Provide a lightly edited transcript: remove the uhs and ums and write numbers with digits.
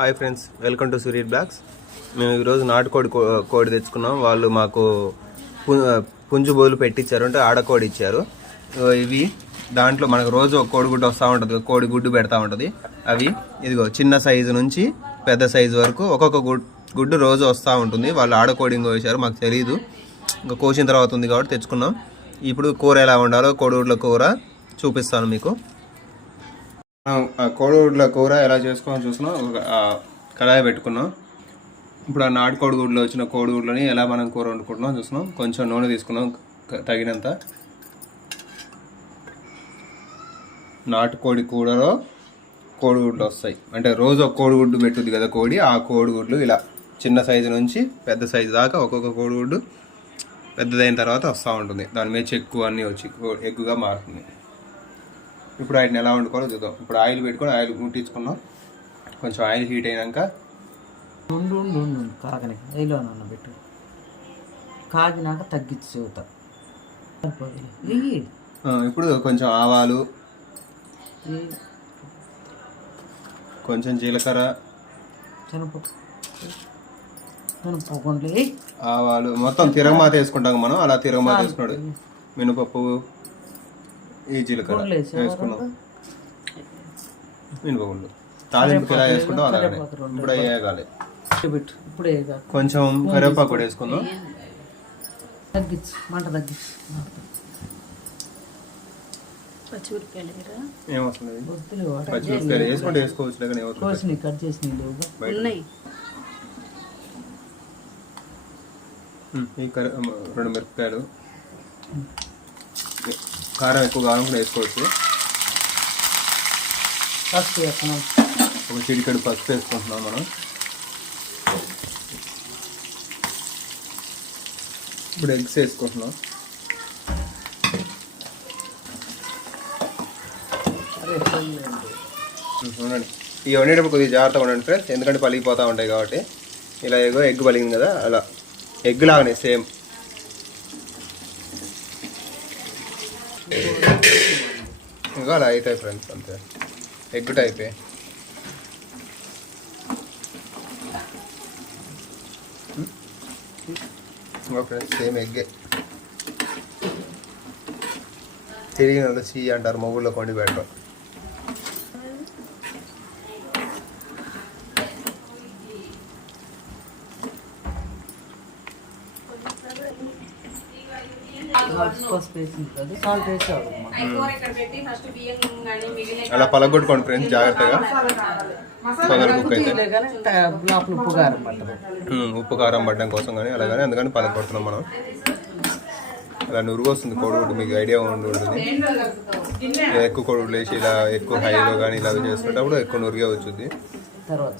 Hi friends, welcome to Surya blogs. మేము ఈరోజు నాటుకోడి కోడి తెచ్చుకున్నాం. వాళ్ళు మాకు పుంజు బోలు పెట్టించారు, అంటే ఆడకోడి ఇచ్చారు. ఇవి దాంట్లో మనకు రోజు ఒక కోడిగుడ్డు వస్తూ ఉంటుంది, కోడి గుడ్డు పెడతా ఉంటుంది. అవి ఇదిగో చిన్న సైజు నుంచి పెద్ద సైజు వరకు ఒక్కొక్క గుడ్డు రోజు వస్తూ ఉంటుంది. వాళ్ళు ఆడకోడి కోసారు, మాకు తెలియదు. ఇంకా కోసిన తర్వాత ఉంది కాబట్టి తెచ్చుకున్నాం. ఇప్పుడు కూర ఎలా ఉండాలో కోడిగుడ్ల కూర చూపిస్తాను మీకు. కోడిగుడ్ల కూర ఎలా చేసుకోవాలని చూస్తున్నాం. కడాయి పెట్టుకున్నాం. ఇప్పుడు ఆ నాటుకోడి గుడ్లో వచ్చిన కోడిగుడ్లని ఎలా మనం కూర వండుకుంటున్నాం చూస్తున్నాం. కొంచెం నూనె తీసుకున్నాం తగినంత. నాటుకోడి కూరలో కోడిగుడ్లు వస్తాయి, అంటే రోజు ఒక కోడిగుడ్డు పెట్టుద్ది కదా కోడి. ఆ కోడిగుడ్లు ఇలా చిన్న సైజు నుంచి పెద్ద సైజు దాకా ఒక్కొక్క కోడిగుడ్డు పెద్దదైన తర్వాత వస్తూ ఉంటుంది. దాని మీద చెక్కు అన్నీ వచ్చి ఎగ్గుగా మారుతుంది. ఇప్పుడు వాటిని ఎలా వండుకోవాలో చూద్దాం. ఇప్పుడు ఆయిల్ పెట్టుకొని ఆయిల్ ముట్టించుకున్నాం. కొంచెం ఆయిల్ హీట్ అయినాక కాగని అయిలో పెట్టు, కాగినాక తగ్గించి చూద్దాం. ఇప్పుడు కొంచెం ఆవాలు, కొంచెం జీలకర్ర, ఆవాలు మొత్తం తిరగమాత వేసుకుంటాం మనం. అలా తిరగమాత వేసుకున్నాడు. మినపప్పు, ఈ జీలకర్ర వేసుకున్నాం. మినపగుండు తాలింపుకి ఎలా వేసుకుంటాం అలాగే. ఇప్పుడు వేయగాలి. కొంచెం కరివేపాకు కూడా వేసుకుందాం. తగ్గించి మంట తగ్గించి. పచ్చిమిరపకాయలు వేసుకుంటే వేసుకోవచ్చు. కట్ చేసి ఈ 2 మిరపకాయలు, కారం ఎక్కువ కావాలనుకుంటే వేసుకోవచ్చు. పసుపు వేస్తున్నాం. ఒక చిటికెడు పసుపు వేసుకుంటున్నాం మనం. ఇప్పుడు ఎగ్స్ వేసుకుంటున్నాం. ఉండండి, ఇవి వండేటప్పుడు కొద్దిగా జాగ్రత్తగా ఉండండి ఫ్రెండ్స్, ఎందుకంటే పలిగిపోతూ ఉంటాయి కాబట్టి. ఇలా ఎగ్ పలిగింది కదా, అలా ఎగ్ లాగానే సేమ్. ఇంకా అలా అవుతాయి ఫ్రెండ్స్, అంతే ఎగ్ టైపే. ఫ్రెండ్స్ సేమ్ ఎగ్గే. తిరిగిన వాళ్ళు సీ అంటారు, మొగుల్లో కొండి పెట్టడం. అలా పలగొట్టుకోండి ఫ్రెండ్స్, జాగ్రత్తగా. తొందరగా కుక్ అయితే ఉప్పు కారం పట్టడం కోసం కానీ అలాగని, అందుకని పలగొడుతున్నాం మనం. అలా నురుగు వస్తుంది కోడిగుడ్డు, మీకు ఐడియా ఉంటుంది. ఎక్కువ కోడిగుడ్లు వేసి ఇలా ఎక్కువ హైలో కానీ ఇలా చేసుకునేటప్పుడు ఎక్కువ నురుగే వచ్చింది. తర్వాత